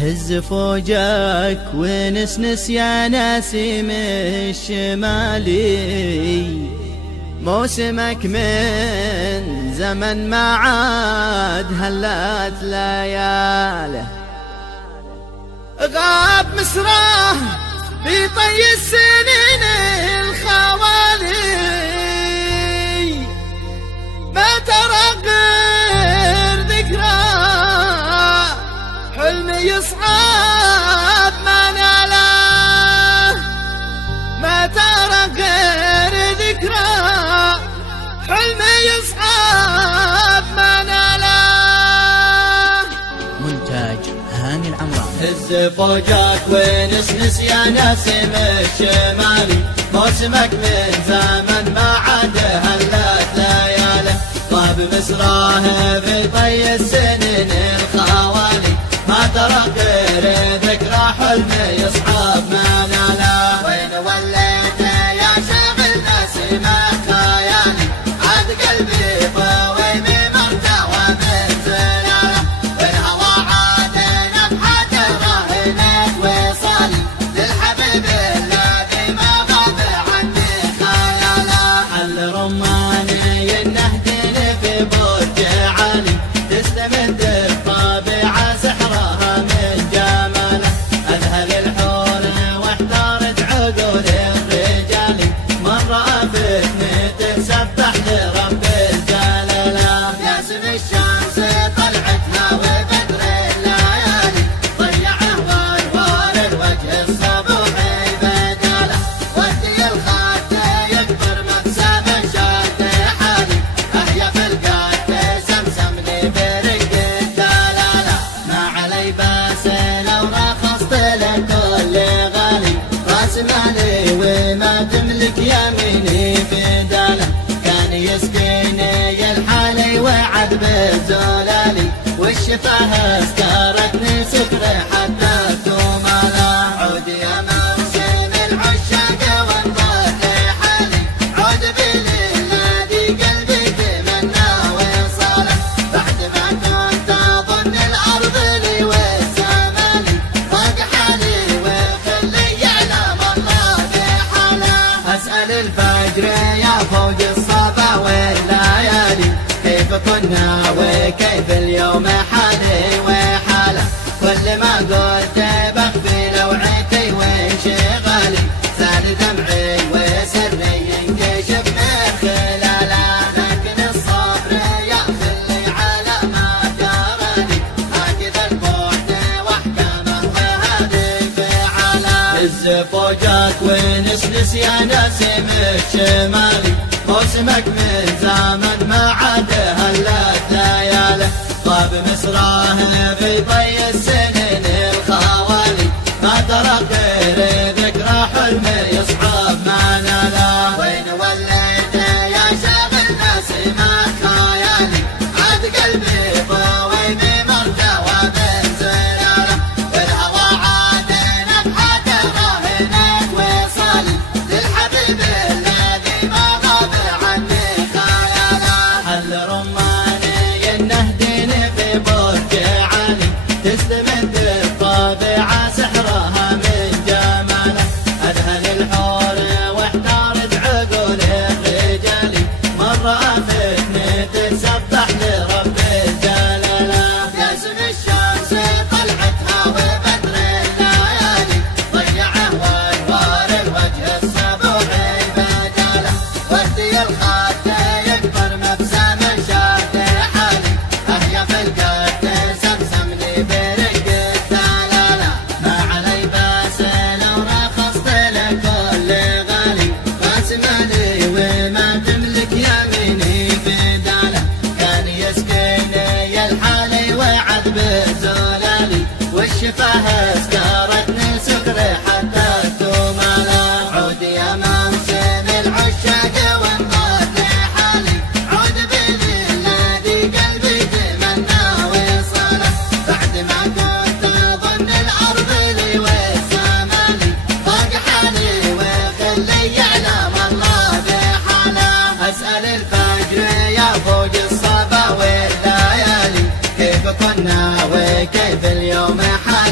هز فوجك ونسنس يا نسيم الشمالي، موسمك من زمن ما عاد هلت لياله. غاب مصراه في طي السنين الخوالي، ما ترى غير ذكرى حلم يصعب ما ناله، ما ترى غير ذكرى حلم يصعب ما ناله. مونتاج هاني العمران. هز فوجك ونسنس يا نسيم الشمالي، موسمك من زمن ما عاد هلت لياله. غاب مصراه في طي السنين الخوالي، ما ترى غير ذكرى حلم يصعب ما ناله. وين وليت يا شاغل نسيمك خيالي، عاد قلبي طوي بمرتوى من زلاله. والهوى عاد نفحة راهنك وصالي، للحبيب الذي ما غاب عني خياله. حل رماني ينهدني في برج عالي، تستمد الطبيعة سحرها من جماله. أذهل الحور واحتارت عقول الرجال، مرة فتنتك سبح لرب الجلالة. ياسم الشمس طلعتها وبدر الليالي، ضيعه وانوار الوجه الصبوحي بداله. ودي الخد يكبر مقسم شد حالي، أهيا في القد سمسمني برق الدلالة. ما علي باس لو رخصت لكل غالي، راس مالي وما تملك يميني في داله. كان يسقيني الحالي وعد بزلالي، والشفاه اسكرتني سكري حتى تماله. عود يا موسم العشاق وانطر حالي، عود بلي الذي قلبي تمنى وصاله. بعد ما كنت اظن الارض لي والسمالي، ضاق حالي وخلي يعلم الله بحاله. اسال الفجر يا فوق الصبا والليالي، كيف كنا وكيف اليوم حالي وحاله. كل ما قلت بخفي لوعتي وانشغالي، زاد دمعي وسري ينكشف من خلاله. لكن الصبر ياخذني على ما جرالي، هكذا البعد واحكامه وهذه فعاله. هز فوجك ونسنس يا نسيم الشمالي، موسمك من زمن ما عاد هلت لياله. غاب مصراه في طي السنين الخوالي، ما ترى غير ذكرى حلم يصعب ما ناله. وين وليت يا شاغل نسيمك خيالي، عاد قلبي طوي بمرتوى من زلاله. والهوى عاد نفحة راهنك وصالي، للحبيب الذي ما غاب عني خياله. حل رماني ينهدني في برج عالي، تستمد الطبيعة سحرها من جماله. أذهل الحور واحتارت عقول الرجال، مرة فتنتك سبح لرب الجلالة. ياسم الشمس طلعتها وبدر الليالي، ضيعه وانوار الوجه الصبوحي بداله. ودي الخد يكبر مبسم شد حالي، أهيا في القد سمسمني برق الدلالة. ما علي باس لو رخصت لكل غالي، راس مالي وما تملك يميني في داله. كان يسقيني الحالي وعد بزلالي، والشفاه اسكرتني سكري حتى تماله. عود يا موسم العشاق وانطر حالي، عود بلي الذي قلبي تمنى وصاله. بعد ما كنت اظن الارض لي والسمالي، ضاق حالي وخلي يعلم الله بحاله. اسال الفجر يا فوق الصبا والليالي، كيف كنا وكيف اليوم حالي.